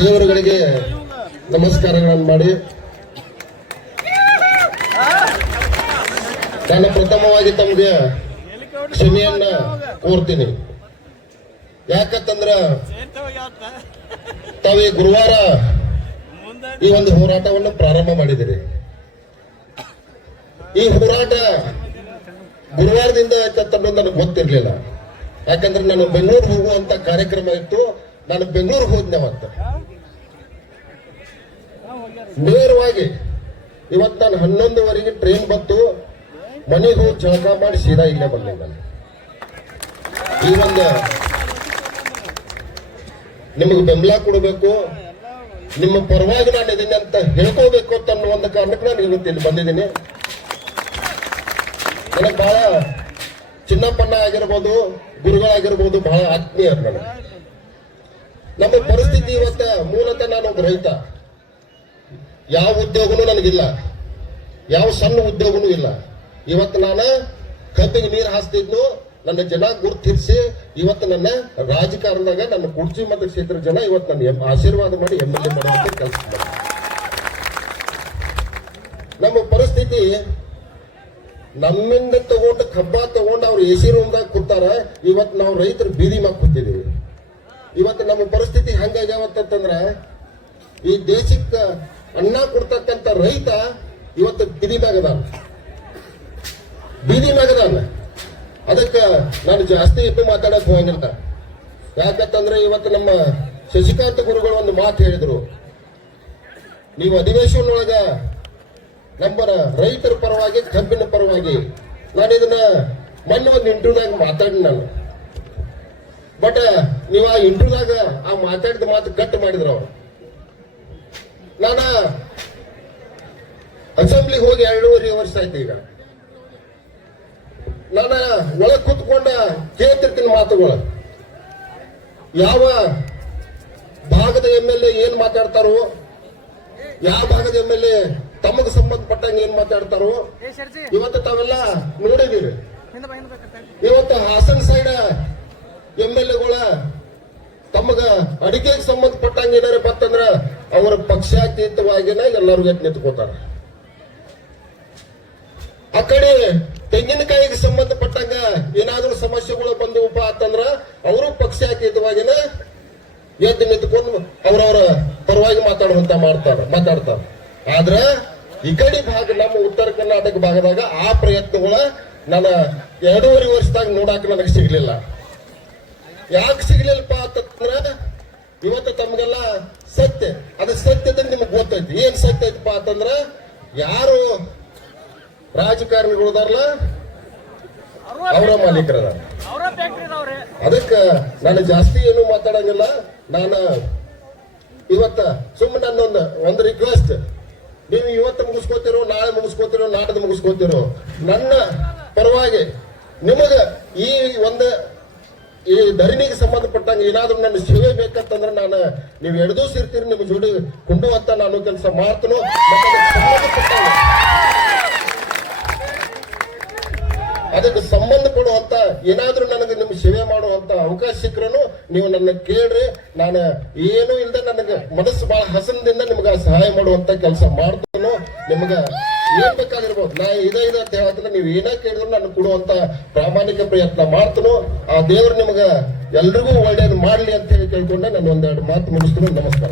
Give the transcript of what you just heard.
ದೇವರುಗಳಿಗೆ ನಮಸ್ಕಾರಗಳನ್ನು ಮಾಡಿ. ನಾನು ಪ್ರಥಮವಾಗಿ ತಮಗೆ ಕ್ಷಮೆಯನ್ನ ಕೋರ್ತೀನಿ. ಯಾಕಂತಂದ್ರ ತಾವು ಗುರುವಾರ ಈ ಒಂದು ಹೋರಾಟವನ್ನು ಪ್ರಾರಂಭ ಮಾಡಿದಿರಿ. ಈ ಹೋರಾಟ ಗುರುವಾರದಿಂದ ಯಾಕಂತಂದ್ರೆ ನನಗೆ ಗೊತ್ತಿರ್ಲಿಲ್ಲ. ಯಾಕಂದ್ರೆ ನಾನು ಬೆಂಗಳೂರು ಹೋಗುವಂತ ಕಾರ್ಯಕ್ರಮ ಇತ್ತು. ನಾನು ಬೆಂಗಳೂರು ಹೋದ್ನೆ ಅವತ್ತ ನೇರವಾಗಿ ಇವತ್ತು ನಾನು ಹನ್ನೊಂದುವರೆಗೆ ಟ್ರೈನ್ ಬಂತು. ಮನೆಗೆ ಹೋಗಿ ಜಳಕ ಮಾಡಿ ಸೀದಾ ಇಲ್ಲೇ ಬಂದೆ ನಾನು ಈ ಒಂದು ನಿಮಗೆ ಬೆಂಬಲ ಕೊಡಬೇಕು. ನಿಮ್ಮ ಪರವಾಗಿ ನಾನು ಇದ್ದೀನಿ ಅಂತ ಹೇಳ್ಕೋಬೇಕು ಅಂತ ಅನ್ನೋ ಒಂದು ಕಾರಣಕ್ಕೆ ನಾನು ಇವತ್ತು ಇಲ್ಲಿ ಬಂದಿದ್ದೀನಿ. ನನಗೆ ಬಹಳ ಚಿನ್ನಪ್ಪಣ್ಣ ಆಗಿರ್ಬೋದು, ಗುರುಗಳಾಗಿರ್ಬೋದು ಬಹಳ ಆತ್ಮೀಯರು ನನಗೆ. ನಮ್ಮ ಪರಿಸ್ಥಿತಿ ಇವತ್ತ ಮೂಲತಃ ನಾನು ರೈತ. ಯಾವ ಉದ್ಯೋಗನೂ ನನಗಿಲ್ಲ. ಯಾವ ಸಣ್ಣ ಉದ್ಯೋಗನೂ ಇಲ್ಲ. ಇವತ್ತು ನಾನು ಕಬ್ಬಿಗೆ ನೀರು ಹಾಸ್ತಿದ್ನು, ನನ್ನ ಜನ ಗುರುತಿಸಿ, ಇವತ್ತು ನನ್ನ ರಾಜಕಾರಣದಾಗ ನನ್ನ ಕುರ್ಚಿ ಮತ್ತು ಕ್ಷೇತ್ರ ಜನ ಇವತ್ತು ನನ್ನ ಆಶೀರ್ವಾದ ಮಾಡಿ ಎಂ ಎಲ್ ಎ ಮಾಡುವಂತೆ ಕೆಲಸ ನಮ್ಮ ಪರಿಸ್ಥಿತಿ, ನಮ್ಮಿಂದ ತಗೊಂಡು ಕಬ್ಬ ತಗೊಂಡು ಅವ್ರು ಎ ಸಿ ರೂಮ್ದಾಗ ಕೂತಾರ, ಇವತ್ತು ನಾವು ರೈತರು ಬೀದಿ ಮಾಡಿ ಕೂತಿದೀವಿ. ಇವತ್ತು ನಮ್ಮ ಪರಿಸ್ಥಿತಿ ಹಂಗಾಗ್ಯಾವತ್ತಂದ್ರ, ಈ ದೇಶಕ್ಕ ಅನ್ನ ಕೊಡ್ತಕ್ಕಂತ ರೈತ ಇವತ್ತು ಬೀದಿ ಮ್ಯಾಗದಾನ. ಬೀದಿ ಮ್ಯಾಗದಾನ. ಅದಕ್ಕ ನಾನು ಜಾಸ್ತಿ ಎಪ್ಪಿ ಮಾತಾಡಕ್ ಹೋಗಿಲ್ಲ ಯಾಕಂತಂದ್ರೆ ಇವತ್ತು ನಮ್ಮ ಶಶಿಕಾಂತ್ ಗುರುಗಳು ಒಂದು ಮಾತು ಹೇಳಿದ್ರು. ನೀವು ಅಧಿವೇಶನೊಳಗ ನಮ್ಮ ರೈತರ ಪರವಾಗಿ, ಕಬ್ಬಿನ ಪರವಾಗಿ, ನಾನು ಇದನ್ನ ಮೊನ್ನೆ ಒಂದು ಇಂಟರ್ವ್ಯೂದಾಗ ಮಾತಾಡಿ ನಾನು. ಬಟ್, ನೀವು ಆ ಇಂಟರ್ವ್ಯೂದಾಗ ಆ ಮಾತಾಡಿದ ಮಾತು ಕಟ್ ಮಾಡಿದ್ರು ಅವ್ರು. ನಾನು ಅಸೆಂಬ್ಲಿ ಹೋಗಿ ಎರಡೂವರೆ ವರ್ಷ ಆಯ್ತು ಈಗ. ನಾನು ಒಳಗೆ ಕೂತ್ಕೊಂಡ ಕೇಳ್ತಿರ್ತೀನಿ ಮಾತುಗಳು. ಯಾವ ಭಾಗದ ಎಂ ಎಲ್ ಎ ಏನ್ ಮಾತಾಡ್ತಾರೋ ಯಾವ ಭಾಗದ ಎಂ ಎಲ್ ಎ ತಮಗೆ ಸಂಬಂಧಪಟ್ಟಂಗೆ ಏನ್ ಮಾತಾಡ್ತಾರೋ ಇವತ್ತ ತಾವೆಲ್ಲ ನೋಡಿದೀರಿ ಇವತ್ತು ಹಾಸನ್ ಸೈಡ್ ಎಂ ಎಲ್ ಎಗಳ ತಮಗ ಅಡಿಕೆಗೆ ಬತ್ತಂದ್ರ ಅವರ ಪಕ್ಷಾತೀತವಾಗಿನ ಎಲ್ಲರೂ ಎದ್ದು ನಿಂತ್ಕೋತಾರ ಆ ಕಡೆ ತೆಂಗಿನಕಾಯಿಗೆ ಸಂಬಂಧಪಟ್ಟಂಗ ಏನಾದ್ರೂ ಸಮಸ್ಯೆಗಳು ಬಂದವಪ್ಪ ಅಂತಂದ್ರ ಅವರು ಪಕ್ಷಾತೀತವಾಗಿನ ಎದ್ದು ನಿಂತ್ಕೊಂಡು ಅವರವರ ಪರವಾಗಿ ಮಾತಾಡುವಂತ ಮಾಡ್ತಾರ, ಮಾತಾಡ್ತಾರ. ಆದ್ರ ಈ ಕಡೆ ಭಾಗ, ನಮ್ಮ ಉತ್ತರ ಕರ್ನಾಟಕ ಭಾಗದಾಗ ಆ ಪ್ರಯತ್ನಗಳ ನನ್ನ ಎರಡೂವರೆ ವರ್ಷದಾಗ ನೋಡಾಕ ನನಗೆ ಸಿಗ್ಲಿಲ್ಲ. ಯಾಕೆ ಸಿಗ್ಲಿಲ್ಲಪ್ಪ ಅಂತಂದ್ರ ಇವತ್ತು ತಮಗೆಲ್ಲ ಸತ್ಯ. ಅದು ಸತ್ಯದ ನಿಮ್ಗೆ ಗೊತ್ತೈತಿ. ಏನ್ ಸತ್ಯ ಐತಪ್ಪ ಅಂತಂದ್ರ, ಯಾರು ರಾಜಕಾರಣಿಗಳದಾರಲ್ಲ ಅವರ ಮಾಲೀಕರದ ಅದಕ್ಕ ನಾನು ಜಾಸ್ತಿ ಏನು ಮಾತಾಡಂಗಿಲ್ಲ. ನಾನು ಇವತ್ತ ಸುಮ್ಮನೆ ನನ್ನೊಂದು, ಒಂದು ರಿಕ್ವೆಸ್ಟ್ ನೀವು ಇವತ್ತು ಮುಗಿಸ್ಕೋತಿರೋ, ನಾಳೆ ಮುಗಿಸ್ಕೋತಿರೋ, ನಾಡ್ದು ಮುಗಿಸ್ಕೋತಿರೋ, ನನ್ನ ಪರವಾಗಿ ನಿಮಗ ಈ ಒಂದು ಈ ಧರಣಿಗೆ ಸಂಬಂಧಪಟ್ಟಂಗೆ ಏನಾದ್ರೂ ನನ್ನ ಸೇವೆ ಬೇಕಂತಂದ್ರೆ ನಾನು ನೀವು ಎಡದೂ ಸಿರ್ತೀರಿ, ನಿಮ್ಮ ಜೋಡಿ ಕೊಂಡುವಂತ ನಾನು ಕೆಲಸ ಮಾಡ್ತನೋ ಅದಕ್ಕೆ ಸಂಬಂಧ ಪಡುವಂತ, ಏನಾದ್ರೂ ನನಗೆ ನಿಮ್ಗೆ ಸೇವೆ ಮಾಡುವಂತ ಅವಕಾಶ ಸಿಕ್ಕರೂ ನೀವು ನನ್ನ ಕೇಳ್ರಿ, ನಾನು ಏನು ಇಲ್ಲದೆ ನನಗೆ ಮನಸ್ಸು ಬಹಳ ಹಸನದಿಂದ ನಿಮ್ಗೆ ಸಹಾಯ ಮಾಡುವಂತ ಕೆಲಸ ಮಾಡ್ತಾನೋ. ನಿಮ್ಗ ಏನ್ ಬೇಕಾಗಿರ್ಬೋದು? ನಾ ಇದೇ ಇದೆ ಅಂತ ಹೇಳತ್ತಂದ್ರೆ ನೀವು ಏನೇ ಕೇಳಿದ್ರು ನಾನು ಕೊಡುವಂತ ಪ್ರಾಮಾಣಿಕ ಪ್ರಯತ್ನ ಮಾಡ್ತನು. ಆ ದೇವ್ರು ನಿಮ್ಗೆ ಎಲ್ರಿಗೂ ಒಳ್ಳೇದು ಮಾಡ್ಲಿ ಅಂತ ಹೇಳಿ ಕೇಳ್ಕೊಂಡೆ. ನಾನು ಒಂದೆರಡು ಮಾತು ಮುಗಿಸ್ತೀನಿ. ನಮಸ್ಕಾರ.